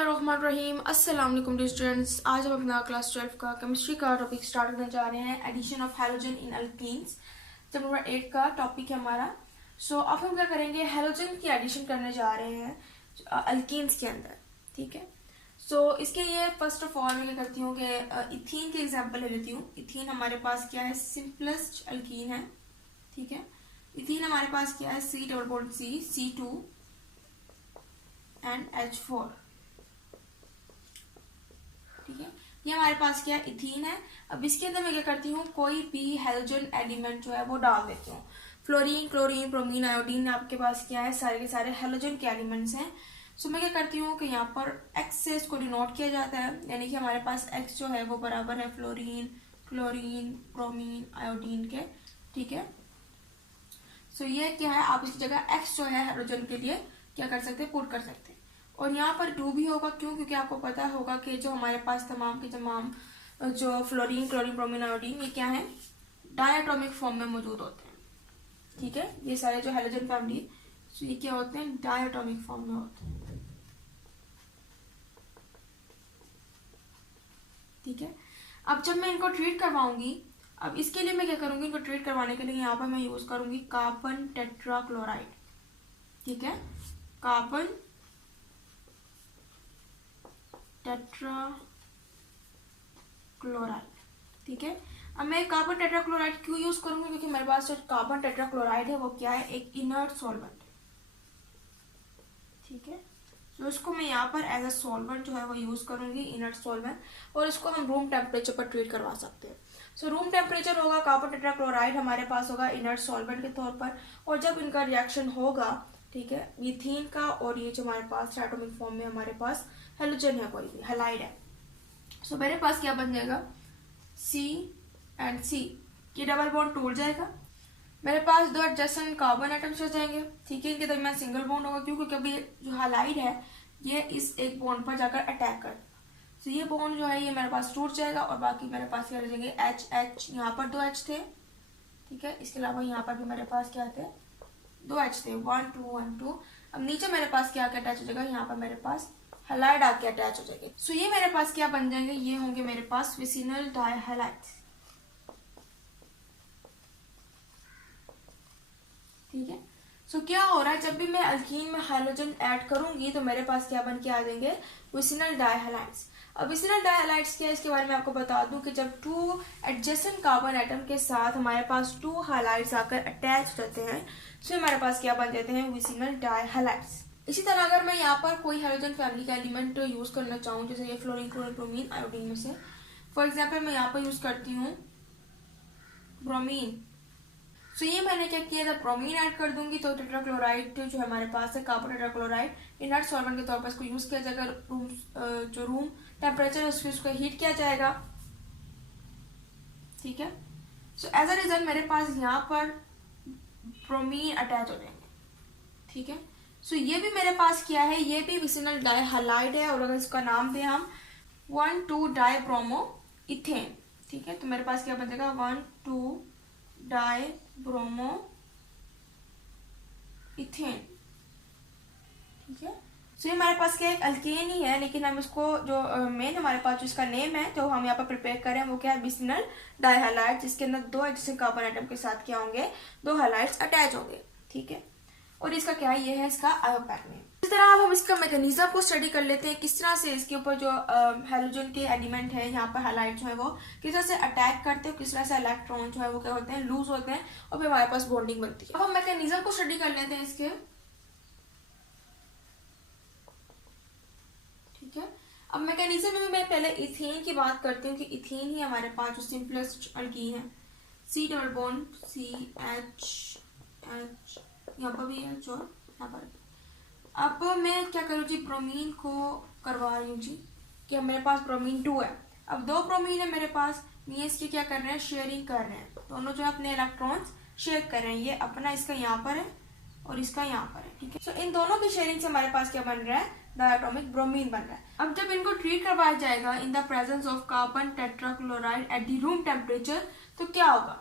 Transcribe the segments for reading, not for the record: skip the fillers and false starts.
बिस्मिल्लाहिर्रहमानिर्रहीम। अस्सलाम वालेकुम डियर स्टूडेंट्स। आज हम अपना क्लास 12 का केमिस्ट्री का टॉपिक स्टार्ट करने जा रहे हैं, addition of halogen in alkenes. Chapter number 8 का टॉपिक है हमारा। अब हम क्या करेंगे, हैलोजन की एडिशन करने जा रहे हैं अल्कीन्स के अंदर। ठीक है, इसके लिए फर्स्ट ऑफ ऑल मैं क्या करती हूँ कि इथीन की एग्जाम्पल ले लेती हूँ। इथीन हमारे पास क्या है, सिंपलेस्ट अल्कीन है। ठीक है, इथीन हमारे पास क्या है, C2 एंड H4। ठीक है, ये हमारे पास क्या है, इथीन है। अब इसके अंदर मैं क्या करती हूँ, कोई भी हैलोजन एलिमेंट जो है वो डाल देती हूँ। फ्लोरीन, क्लोरीन, ब्रोमीन, आयोडीन आपके पास क्या है, सारे के सारे हैलोजन के एलिमेंट्स हैं। मैं क्या करती हूँ कि यहाँ पर X से इसको डिनोट किया जाता है, यानी कि हमारे पास X जो है वो बराबर है फ्लोरीन, क्लोरीन, ब्रोमीन, आयोडीन के। ठीक है, ये क्या है, आप इसकी जगह X जो है हैलोजन के लिए क्या कर सकते हैं, पुट कर सकते हैं। और यहाँ पर 2 भी होगा, क्यों? क्योंकि आपको पता होगा कि जो हमारे पास तमाम के तमाम जो फ्लोरीन, क्लोरीन, ब्रोमीन, आयोडीन, ये क्या है, डायटोमिक फॉर्म में मौजूद होते हैं। ठीक है, ये सारे जो हैलोजन फैमिली, ये क्या होते हैं, डायटोमिक फॉर्म में होते हैं। ठीक है, अब जब मैं इनको ट्रीट करवाऊंगी, अब इसके लिए मैं क्या करूंगी, इनको ट्रीट करवाने के लिए यहाँ पर मैं यूज करूंगी कार्बन टेट्राक्लोराइड। ठीक है, कार्बन टेट्राक्लोराइड। ठीक है, अब मैं कार्बन टेट्राक्लोराइड क्यों यूज करूंगी, क्योंकि मेरे पास जो कार्बन टेट्राक्लोराइड है वो क्या है, एक इनर्ट सॉल्वेंट है। ठीक है, इसको मैं यहाँ पर एज अ सॉल्वेंट जो है वो यूज करूंगी, इनर्ट सॉल्वेंट, और इसको हम रूम टेम्परेचर पर ट्रीट करवा सकते हैं। रूम टेम्परेचर होगा, कार्बन टेट्राक्लोराइड हमारे पास होगा इनर्ट सॉल्वेंट के तौर पर, और जब इनका रिएक्शन होगा, ठीक है, मीथेन का, और ये जो हमारे पास एटॉमिक फॉर्म में हमारे पास हैलोजन है, कोई भी हैलाइड है। मेरे पास क्या बन जाएगा, C एंड C, ये डबल बॉन्ड टूट जाएगा। मेरे पास 2 एडजेसेंट कार्बन एटम्स हो जाएंगे। ठीक है, इनके दरमियान सिंगल बॉन्ड होगा, क्योंकि कभी जो हैलाइड है ये इस एक बॉन्ड पर जाकर अटैक कर, ये बॉन्ड जो है ये मेरे पास टूट जाएगा, और बाकी मेरे पास क्या रह जाएंगे, H। यहाँ पर 2 H थे। ठीक है, इसके अलावा यहाँ पर भी मेरे पास क्या थे, 2 H थे, 1 2 1 2। अब नीचे मेरे पास क्या अटैच हो जाएगा, यहाँ पर मेरे पास हैलाइड आके अटैच हो जाएंगे। ये मेरे पास क्या बन जाएंगे, ये होंगे मेरे पास विसिनल डायहैलाइड्स। ठीक है, क्या हो रहा है, जब भी मैं अल्कीन में हाइड्रोजन ऐड करूंगी तो मेरे पास क्या बन के आ जाएंगे, विसिनल डायहैलाइड्स। अब विसिनल डायहैलाइड्स क्या है, इसके बारे में आपको बता दूं कि जब 2 एडजेसेंट कार्बन एटम के साथ हमारे पास 2 हाइलाइड्स आकर अटैच रहते हैं, हमारे पास क्या बन जाते हैं, विसिनल डायहैलाइड्स। इसी तरह अगर मैं यहाँ पर कोई हाइड्रोजन फैमिली का एलिमेंट यूज करना चाहूँ, जैसे ये फ्लोरीन, क्लोरीन, ब्रोमीन, आयोडीन में से फॉर एग्जाम्पल मैं यहाँ पर यूज करती हूँ ब्रोमीन। ये मैंने क्या किया था, ब्रोमीन ऐड कर दूंगी, तो टेट्राक्लोराइड जो हमारे पास है, कार्बन टेट्राक्लोराइड, इनर्ट सॉल्वेंट के तौर पर इसको यूज किया जाएगा। जो रूम टेम्परेचर है उसको हीट किया जाएगा। ठीक है, एज अ रिजल्ट मेरे पास यहाँ पर ब्रोमीन अटैच हो जाएंगे। ठीक है, ये भी मेरे पास क्या है, ये भी विसिनल डायहैलाइड है, और अगर इसका नाम दें हम 1,2 डाइब्रोमो इथेन। ठीक है, तो मेरे पास क्या बन जाएगा, 1,2 डाइब्रोमो इथेन। ठीक है, ये हमारे पास क्या एक अल्केन ही है, लेकिन हम इसको जो मेन हमारे पास जो इसका नेम है जो हम यहाँ पर प्रिपेयर करें वो क्या है, विसिनल डायहैलाइड, जिसके अंदर 2 एडजेसेंट कार्बन एटम के साथ क्या होंगे, 2 हैलाइड्स अटैच होंगे। ठीक है, और इसका क्या है, ये है इसका आयोपैक नेम। इस तरह अब हम इसका मैकेनिज्म को स्टडी कर लेते हैं, किस तरह से इसके ऊपर जो हैलोजन के एलिमेंट है, यहाँ पर हैलाइड जो है वो किस तरह से अटैक करते हैं, किस तरह से इलेक्ट्रॉन जो है वो क्या होते हैं, लूज होते हैं, और फिर हमारे पास बॉन्डिंग बनती है। अब हम मैकेनिज्म को स्टडी कर लेते हैं इसके। ठीक है, अब मैकेनिज्म में मैं पहले इथेन की बात करती हूँ कि इथेन ही हमारे पास जो सिंपलेस्ट अल्कीन है, C डबल बॉन्ड CH, यहाँ पर भी है, जो यहाँ पर। अब मैं क्या करूँ जी, ब्रोमीन को करवा रही हूँ जी, कि मेरे पास ब्रोमीन 2 है। अब 2 ब्रोमीन है मेरे पास, ये इसकी क्या कर रहे हैं, शेयरिंग कर रहे हैं, दोनों जो अपने इलेक्ट्रॉन्स शेयर कर रहे हैं। ये अपना इसका यहाँ पर है और इसका यहाँ पर है। ठीक है, इन दोनों की शेयरिंग से हमारे पास क्या बन रहा है, डायटोमिक ब्रोमीन बन रहा है। अब जब इनको ट्रीट करवाया जाएगा in the presence of carbon tetrachloride at the room temperature, तो क्या होगा,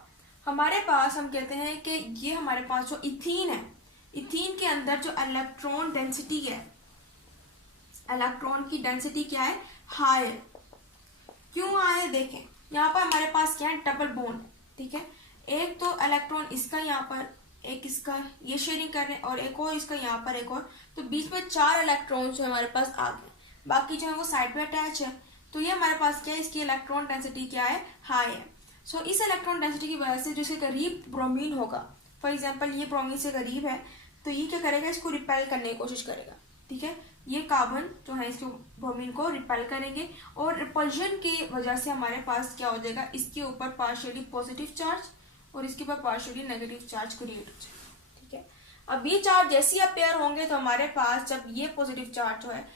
हमारे पास हम कहते हैं कि ये हमारे पास जो इथीन है, इथीन के अंदर जो इलेक्ट्रॉन डेंसिटी है, इलेक्ट्रॉन की डेंसिटी क्या है, हाई है। क्यों हाई है, देखें यहाँ पर हमारे पास क्या है, डबल बॉन्ड, ठीक है। एक तो इलेक्ट्रॉन इसका यहाँ पर, एक इसका, ये शेयरिंग कर रहे हैं, और एक और इसका यहाँ पर, एक और, तो बीच में 4 इलेक्ट्रॉन जो हमारे पास आ गए, बाकी जो है वो साइड पे अटैच है। तो ये हमारे पास क्या है, इसकी इलेक्ट्रॉन डेंसिटी क्या है, हाई है। सो इस इलेक्ट्रॉन डेंसिटी की वजह से जो इसके करीब ब्रोमीन होगा, फॉर एग्जाम्पल ये ब्रोमीन से करीब है, तो ये क्या करेगा, इसको रिपेल करने की कोशिश करेगा, ठीक है। ये कार्बन जो है इसको ब्रोमीन को रिपेल करेंगे, और रिपल्जन की वजह से हमारे पास क्या हो जाएगा, इसके ऊपर पार्शियली पॉजिटिव चार्ज और इसके ऊपर पार्शियली नेगेटिव चार्ज क्रिएट हो जाएगा, ठीक है। अब ये चार्ज जैसे ही अपेयर होंगे तो हमारे पास जब ये पॉजिटिव चार्ज जो है,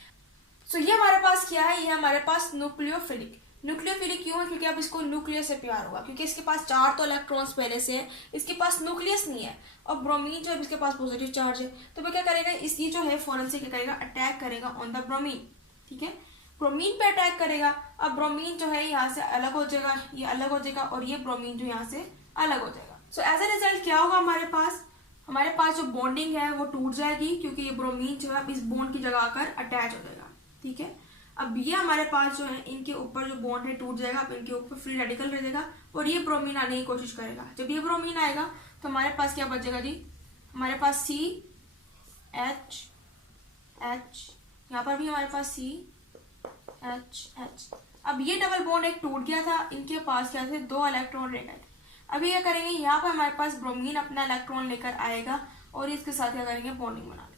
सो ये हमारे पास क्या है, ये हमारे पास न्यूक्लियोफिलिक। न्यूक्लियोफिलिक क्यों है, क्योंकि अब इसको न्यूक्लियस से प्यार होगा, क्योंकि इसके पास 4 तो इलेक्ट्रॉन्स पहले से है, इसके पास न्यूक्लियस नहीं है, और ब्रोमीन जो है इसके पास पॉजिटिव चार्ज है, तो वो क्या करेगा, इसी जो है फौरन से क्या करेगा, अटैक करेगा ऑन द ब्रोमीन, ठीक है। ब्रोमीन पे अटैक करेगा। अब ब्रोमीन जो है यहाँ से अलग हो जाएगा, ये अलग हो जाएगा, और ये ब्रोमीन जो यहाँ से अलग हो जाएगा। सो एज ए रिजल्ट क्या होगा, हमारे पास जो बॉन्डिंग है वो टूट जाएगी, क्योंकि ये ब्रोमीन जो है इस बॉन्ड की जगह आकर अटैच हो जाएगा, ठीक है। अब ये हमारे पास जो है इनके ऊपर जो बॉन्ड है टूट जाएगा, अब इनके ऊपर फ्री रेडिकल रह जाएगा, और ये ब्रोमीन आने की कोशिश करेगा। जब ये ब्रोमीन आएगा तो हमारे पास क्या बचेगा जी, हमारे पास CH, यहाँ पर भी हमारे पास CH। अब ये डबल बॉन्ड एक टूट गया था, इनके पास क्या थे, 2 इलेक्ट्रॉन रह गए थे। अभी क्या करेंगे, यहाँ पर हमारे पास ब्रोमीन अपना इलेक्ट्रॉन लेकर आएगा, और इसके साथ क्या करेंगे, बॉन्डिंग बना लेंगे,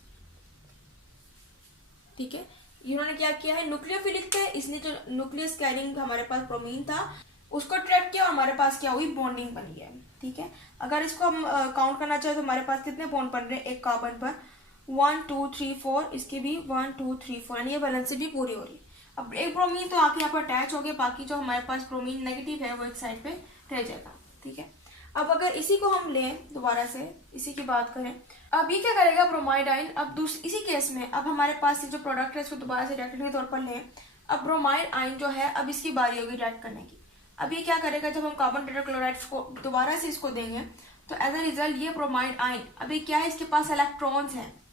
ठीक है। इन्होंने क्या किया है, न्यूक्लियोफिलिक थे, इसलिए जो न्यूक्लियस कैरिंग हमारे पास ब्रोमीन था उसको अट्रैक्ट किया, हमारे पास क्या हुई, बॉन्डिंग बनी है, ठीक है। अगर इसको हम काउंट करना चाहे तो हमारे पास कितने बॉन्ड बन रहे हैं एक कार्बन पर, 1 2 3 4, इसकी भी 1 2 3 4, यानी ये वैलेंसी भी पूरी हो रही। अब एक ब्रोमीन तो आके यहाँ पर अटैच हो गया, बाकी जो हमारे पास ब्रोमीन नेगेटिव है वो एक साइड पे रह जाएगा, ठीक है। अब अगर इसी को हम लें, दोबारा से इसी की बात करें, अब ये क्या करेगा, ब्रोमाइड आयन। अब इसी केस में अब हमारे पास जो प्रोडक्ट है इसको दोबारा से रिएक्टेंट के तौर पर लें। अब ब्रोमाइड आयन जो है, अब इसकी बारी होगी रिएक्ट करने की। अब ये क्या करेगा, जब हम कार्बन टेट्राक्लोराइड को दोबारा से इसको देंगे तो एज अ रिजल्ट ये ब्रोमाइड आयन, अभी क्या है, इसके पास इलेक्ट्रॉन्स हैं,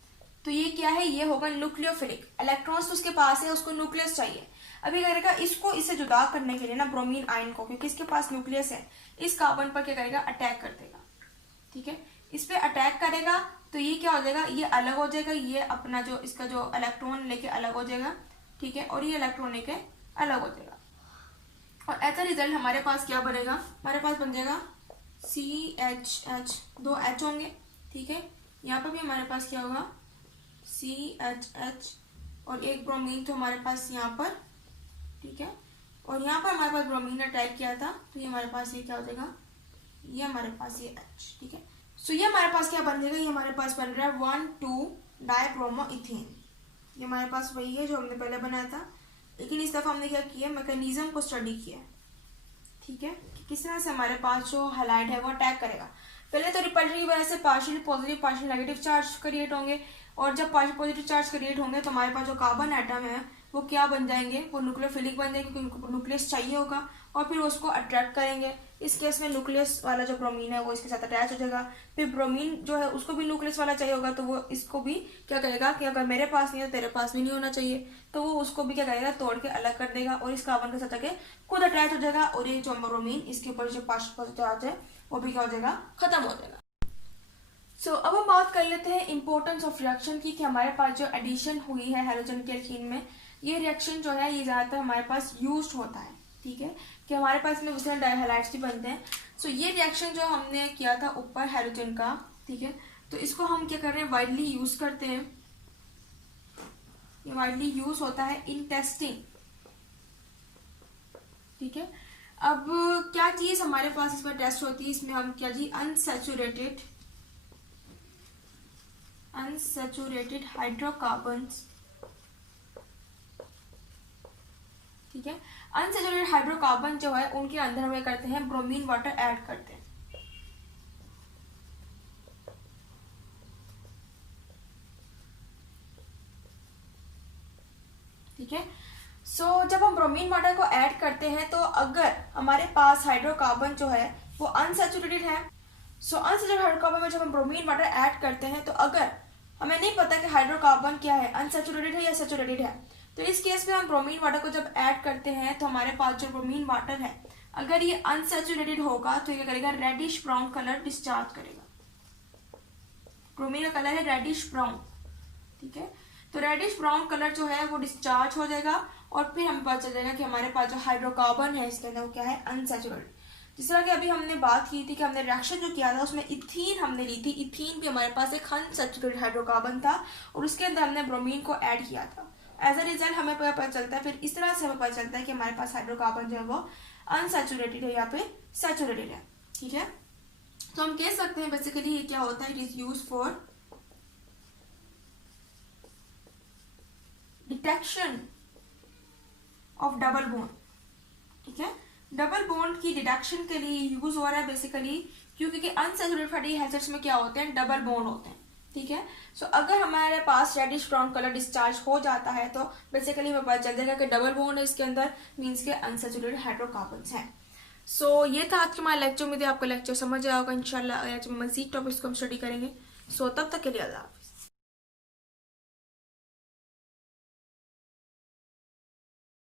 तो ये क्या है, ये होगा न्यूक्लियोफिलिक। इलेक्ट्रॉन्स तो उसके पास है, उसको न्यूक्लियस चाहिए। अभी क्या करेगा, इसको इससे जुदा करने के लिए ना, ब्रोमीन आयन को, क्योंकि इसके पास न्यूक्लियस है, इस कार्बन पर क्या करेगा, अटैक कर देगा, ठीक है। इस पे अटैक करेगा तो ये क्या हो जाएगा, ये अलग हो जाएगा, ये अपना जो इसका जो इलेक्ट्रॉन लेके अलग हो जाएगा, ठीक है, और ये इलेक्ट्रॉन लेके अलग हो जाएगा, और एज अ रिजल्ट हमारे पास क्या बनेगा, हमारे पास बन जाएगा CHH, 2 H होंगे, ठीक है। यहाँ पर भी हमारे पास क्या होगा, CHH, और एक ब्रोमीन तो हमारे पास यहाँ पर, ठीक है, और यहाँ पर हमारे पास ब्रोमीन ने अटैक किया था, तो ये हमारे पास ये क्या हो जाएगा, ये हमारे पास ये H, ठीक है। सो ये हमारे पास क्या बन जाएगा, ये हमारे पास बन रहा है 1 2 डाइब्रोमो इथेन। ये हमारे पास वही है जो हमने पहले बनाया था, लेकिन इस दफा हमने क्या किया, मैकेनिज्म को स्टडी किया, ठीक है, कि किस तरह से हमारे पास जो हैलाइड है वो अटैक करेगा। पहले तो रिपल्शन की वजह से partially positive partial negative charge create होंगे, और जब पार्शियल पॉजिटिव चार्ज क्रिएट होंगे तो हमारे पास जो कार्बन एटम है वो क्या बन जाएंगे, वो न्यूक्लियोफिलिक बन जाएंगे, क्योंकि उनको न्यूक्लियस चाहिए होगा, और फिर उसको अट्रैक्ट करेंगे। इस केस में न्यूक्लियस वाला जो ब्रोमीन है वो इसके साथ अटैच हो जाएगा। फिर ब्रोमीन जो है उसको भी न्यूक्लियस वाला चाहिए होगा, तो वो इसको भी क्या करेगा कि अगर मेरे पास नहीं है तो तेरे पास भी नहीं होना चाहिए, तो वो उसको भी क्या करेगा, तोड़ के अलग कर देगा, और इस कार्बन के साथ आके खुद अटैच हो जाएगा, और ये जो ब्रोमीन इसके ऊपर जो पार्शियल पॉजिटिव चार्ज है वो भी क्या हो जाएगा, खत्म हो जाएगा। सो अब हम बात कर लेते हैं इंपॉर्टेंस ऑफ रिएक्शन की, कि हमारे पास जो एडिशन हुई है हैलोजन के एल्कीन में, ये रिएक्शन जो है ये ज्यादातर हमारे पास यूज्ड होता है, ठीक है, कि हमारे पास में उसमें डाइहैलाइड्स भी बनते हैं। सो ये रिएक्शन जो हमने किया था ऊपर हैलोजन का, ठीक है, तो इसको हम क्या कर रहे हैं, वाइडली यूज करते हैं, ये वाइडली यूज होता है इन टेस्टिंग, ठीक है। अब क्या चीज हमारे पास इसमें टेस्ट होती है, इसमें हम क्या जी, अनसैचुरेटेड हाइड्रोकार्बन्स, ठीक है। अनसैचुरेटेड हाइड्रोकार्बन जो है उनके अंदर हम करते हैं ब्रोमीन वाटर ऐड करते हैं, ठीक है। सो जब हम ब्रोमीन वाटर को ऐड करते हैं तो अगर हमारे पास हाइड्रोकार्बन जो है वो अनसैचुरेटेड है, सो अनसैचुरेटेड हाइड्रोकार्बन में जब हम ब्रोमीन वाटर ऐड करते हैं तो अगर हमें नहीं पता कि हाइड्रोकार्बन क्या है, अनसैचुरेटेड है या सैचुरेटेड है, तो इस केस में हम ब्रोमीन वाटर को जब ऐड करते हैं तो हमारे पास जो ब्रोमीन वाटर है अगर ये अनसैचुरेटेड होगा तो ये करेगा रेडिश ब्राउन कलर डिस्चार्ज करेगा। ब्रोमीन का कलर है रेडिश ब्राउन, ठीक है। तो रेडिश ब्राउन कलर जो है वो डिस्चार्ज हो जाएगा और फिर हमें पता चल जाएगा कि हमारे पास जो हाइड्रोकार्बन है इसके अंदर वो क्या है, अनसैचुरेटेड। जिस तरह कि अभी हमने बात की थी कि हमने रिएक्शन जो किया था उसमें इथीन हमने ली थी, इथीन भी हमारे पास एक अनसैचुरेटेड हाइड्रोकार्बन था और उसके अंदर हमने ब्रोमीन को ऐड किया था। एज अ रिजल्ट हमें पता चलता है, फिर इस तरह से हमें पता चलता है कि हमारे पास हाइड्रोकार्बन जो है वो अनसैचुरेटेड है या फिर सैचुरेटेड है, ठीक है। तो हम कह सकते हैं बेसिकली ये क्या होता है, it is use for detection of double bond, ठीक है। डबल बॉन्ड की डिडक्शन के लिए यूज हो रहा है बेसिकली, क्योंकि अनसैचुरेटेड फैटी एसिड्स में क्या होते हैं, डबल बॉन्ड होते हैं, ठीक है। सो अगर हमारे पास रेडिश ब्राउन कलर डिस्चार्ज हो जाता है तो बेसिकली हमें पता चल जाएगा कि डबल बॉन्ड है इसके अंदर, मीन्स के अनसैचुरेटेड हाइड्रोकार्बन्स हैं। सो ये था आज के हमारे लेक्चर में, आपको लेक्चर समझ आया होगा इंशाल्लाह। आज मजीद टॉपिक्स को हम स्टडी करेंगे। सो तब तक के लिए अल्लाह।